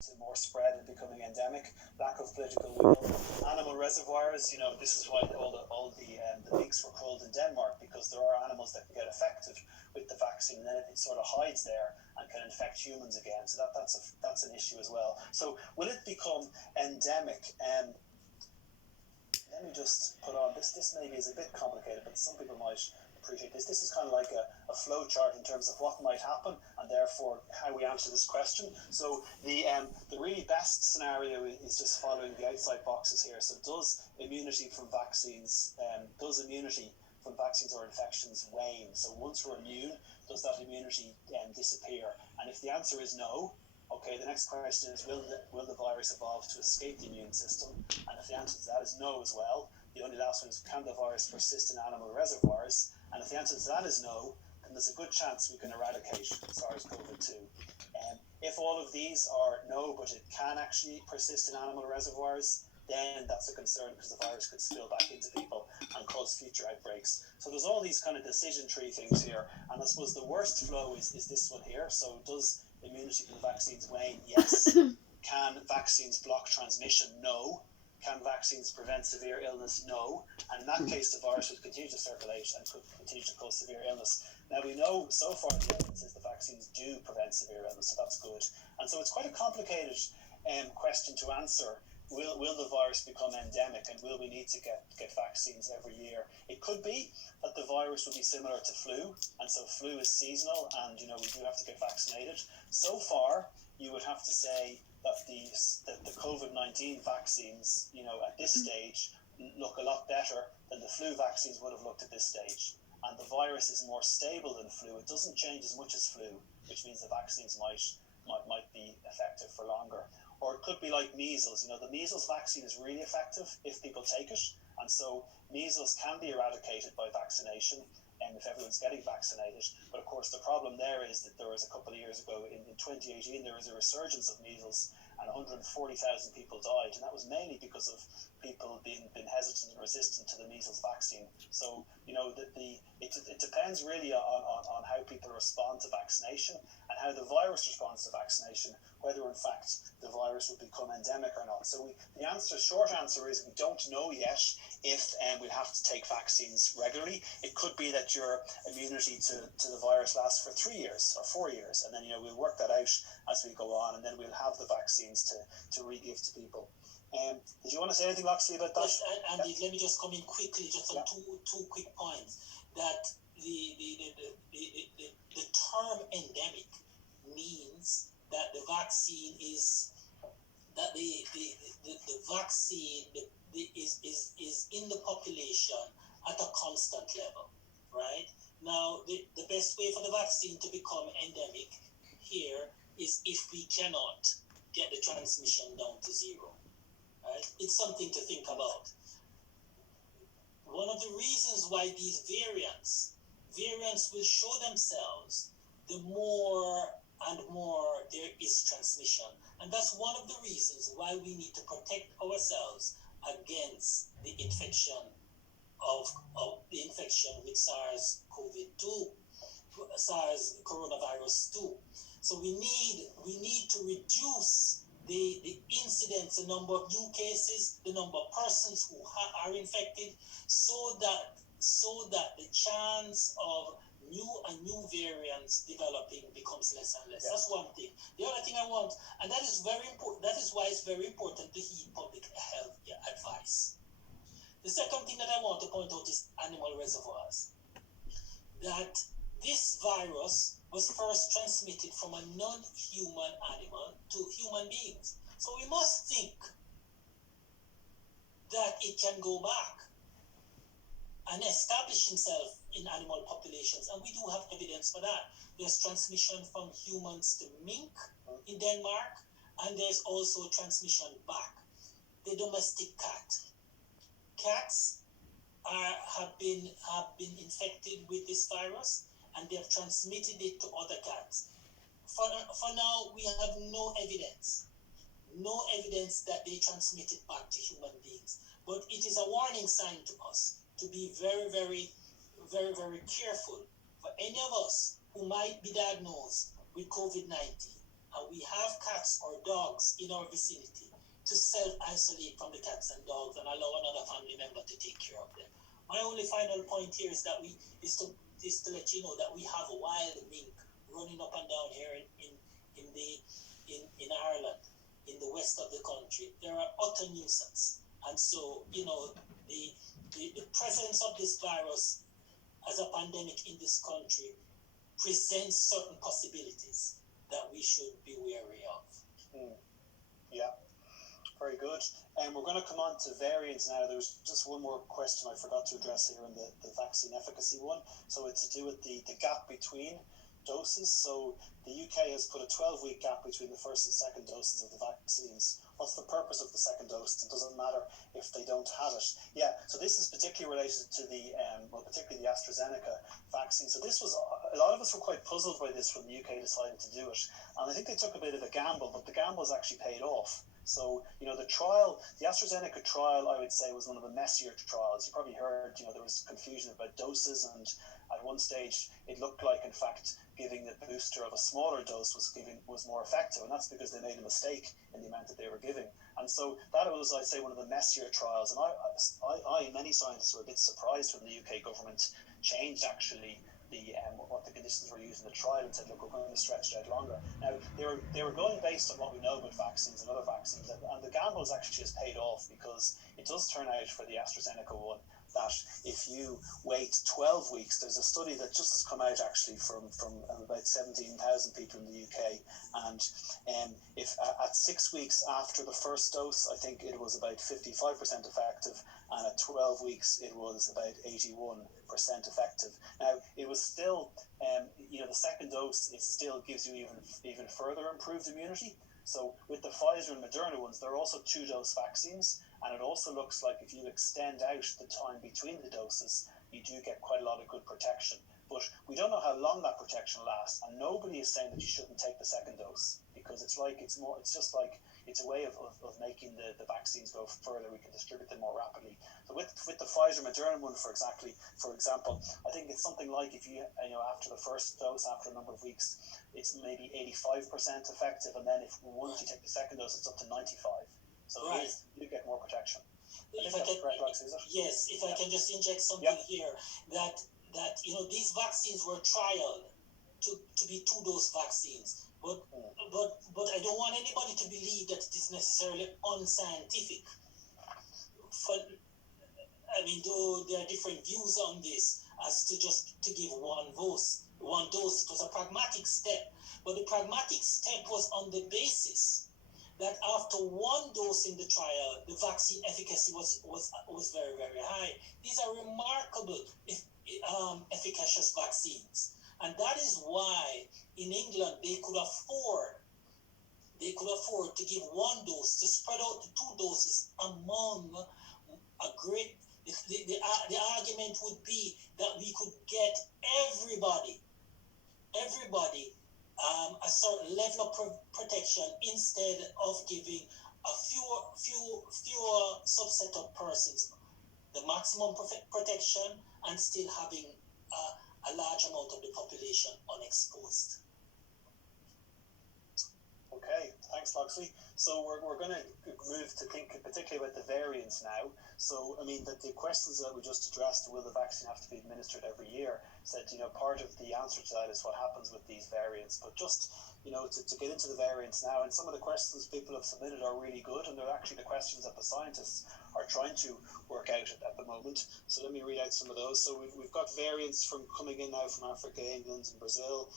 to more spread and becoming endemic, lack of political will. Animal reservoirs, this is why the leaks were called in Denmark, because there are animals that can get affected with the vaccine, and then it sort of hides there and can infect humans again. So that's an issue as well. So will it become endemic? Let me just put on this. This maybe is a bit complicated, but some people might appreciate this. This is kind of like a flow chart in terms of what might happen, and therefore how we answer this question. So the really best scenario is just following the outside boxes here. So does immunity from vaccines or infections wane? So once we're immune, does that immunity disappear? And if the answer is no, okay, the next question is, will the virus evolve to escape the immune system? And if the answer to that is no as well, the only last one is, can the virus persist in animal reservoirs? And if the answer to that is no, then there's a good chance we can eradicate SARS-CoV-2. If all of these are no, but it can actually persist in animal reservoirs, then that's a concern, because the virus could spill back into people and cause future outbreaks. So there's all these kind of decision tree things here. And I suppose the worst flow is this one here. So does immunity from the vaccines wane? Yes. Can vaccines block transmission? No. Can vaccines prevent severe illness? No. And in that case, the virus would continue to circulate and could continue to cause severe illness. Now, we know so far the evidence is the vaccines do prevent severe illness, so that's good. And so it's quite a complicated question to answer. Will the virus become endemic, and will we need to get vaccines every year? It could be that the virus will be similar to flu, and so flu is seasonal, and we do have to get vaccinated. So far, you would have to say that the COVID-19 vaccines, at this stage, look a lot better than the flu vaccines would have looked at this stage. And the virus is more stable than flu. It doesn't change as much as flu, which means the vaccines might be effective for longer. Or it could be like measles. The measles vaccine is really effective if people take it. And so measles can be eradicated by vaccination, and if everyone's getting vaccinated. But of course, the problem there is that there was a couple of years ago, in 2018, there was a resurgence of measles, and 140,000 people died. And that was mainly because of people being hesitant and resistant to the measles vaccine. So, it depends really on how people respond to vaccination and how the virus responds to vaccination, whether in fact the virus will become endemic or not. So the short answer is we don't know yet if we'll have to take vaccines regularly. It could be that your immunity to the virus lasts for 3 years or 4 years, and then we'll work that out as we go on, and then we'll have the vaccines to re-give to people. Did you want to say anything, Loxley, about that? Yes, Andy, let me just come in quickly, just on two quick points. That the term endemic means that the vaccine is that the vaccine is in the population at a constant level, right? Now, the best way for the vaccine to become endemic here is if we cannot get the transmission down to zero. Right? It's something to think about. One of the reasons why these variants will show themselves the more and more there is transmission. And that's one of the reasons why we need to protect ourselves against the infection with SARS coronavirus 2. So we need to reduce the incidence, the number of new cases, the number of persons who are infected, so that the chance of new variants developing becomes less and less. Yeah. That's one thing. The other thing I want, and that is very important, that is why it's very important to heed public health advice. The second thing that I want to point out is animal reservoirs. That this virus was first transmitted from a non-human animal to human beings. So we must think that it can go back and establish itself in animal populations. And we do have evidence for that. There's transmission from humans to mink in Denmark, and there's also transmission back. The domestic cat. Cats have been infected with this virus, and they have transmitted it to other cats. For now, we have no evidence that they transmit it back to human beings. But it is a warning sign to us to be very, very, very, very careful for any of us who might be diagnosed with COVID-19. and we have cats or dogs in our vicinity, to self-isolate from the cats and dogs and allow another family member to take care of them. My only final point here is that is to let you know that we have a wild mink running up and down here in Ireland, in the west of the country. They're an utter nuisance, and so the presence of this virus as a pandemic in this country presents certain possibilities that we should be wary of. Yeah, very good. And we're going to come on to variants now. There's just one more question I forgot to address here in the vaccine efficacy one. So it's to do with the gap between doses. So the UK has put a 12-week gap between the first and second doses of the vaccines. What's the purpose of the second dose? It doesn't matter if they don't have it. Yeah, so this is particularly related to particularly the AstraZeneca vaccine. So this was, a lot of us were quite puzzled by this when the UK decided to do it. And I think they took a bit of a gamble, but the gamble has actually paid off. So, the AstraZeneca trial, I would say, was one of the messier trials. You probably heard, there was confusion about doses, and at one stage it looked like, in fact, giving the booster of a smaller dose was more effective, and that's because they made a mistake in the amount that they were giving. And so that was, I'd say, one of the messier trials. And I and many scientists were a bit surprised when the UK government changed, actually, what the conditions were used in the trial, and said, look, we're going to stretch it out longer. Now, they were going based on what we know about vaccines and other vaccines, and the gamble actually has paid off, because it does turn out for the AstraZeneca one that if you wait 12 weeks, there's a study that just has come out actually from about 17,000 people in the UK, and if at 6 weeks after the first dose, I think it was about 55% effective, and at 12 weeks it was about 81% effective. Now, it was still, the second dose, it still gives you even further improved immunity. So with the Pfizer and Moderna ones, they're also 2-dose vaccines, and it also looks like if you extend out the time between the doses, you do get quite a lot of good protection. But we don't know how long that protection lasts, and nobody is saying that you shouldn't take the second dose, because it's a way of making the vaccines go further. We can distribute them more rapidly. So with the Pfizer Moderna one, for example, I think it's something like, if you after the first dose, after a number of weeks, it's maybe 85% effective, and then once you take the second dose, it's up to 95%. So right. You get more protection. If I can just inject something here, that these vaccines were trialed to be 2-dose vaccines, but I don't want anybody to believe that it is necessarily unscientific. Though there are different views on this, as to give one dose. It was a pragmatic step, but the pragmatic step was on the basis that after one dose in the trial, the vaccine efficacy was very, very high. These are remarkable efficacious vaccines, and that is why in England they could afford to give one dose, to spread out the 2 doses among a great. The argument would be that we could get everybody a certain level of protection, instead of giving a fewer subset of persons the maximum protection, and still having a large amount of the population unexposed. Okay, thanks, Loxley. So we're going to move to think particularly about the variants now. So, the questions that we just addressed, will the vaccine have to be administered every year, said, part of the answer to that is what happens with these variants. But just, to get into the variants now, and some of the questions people have submitted are really good, and they're actually the questions that the scientists are trying to work out at the moment. So let me read out some of those. So we've got variants coming in now from Africa, England, and Brazil.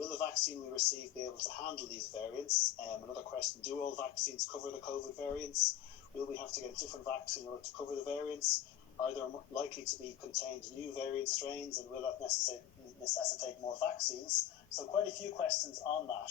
Will the vaccine we receive be able to handle these variants? Another question, do all vaccines cover the COVID variants? Will we have to get a different vaccine in order to cover the variants? Are there likely to be contained new variant strains, and will that necessitate more vaccines? So quite a few questions on that,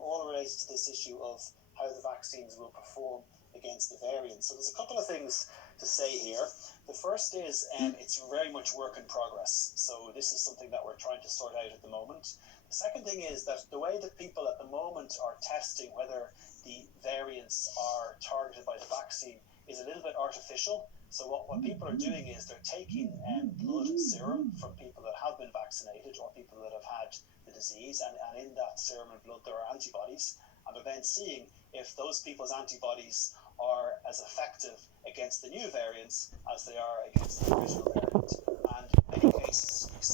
all related to this issue of how the vaccines will perform against the variants. So there's a couple of things to say here. The first is it's very much work in progress. So this is something that we're trying to sort out at the moment. The second thing is that the way that people at the moment are testing whether the variants are targeted by the vaccine is a little bit artificial. So what people are doing is they're taking blood serum from people that have been vaccinated or people that have had the disease, and in that serum and blood there are antibodies, and they're then seeing if those people's antibodies are as effective against the new variants as they are against the original variant. And in many cases, you see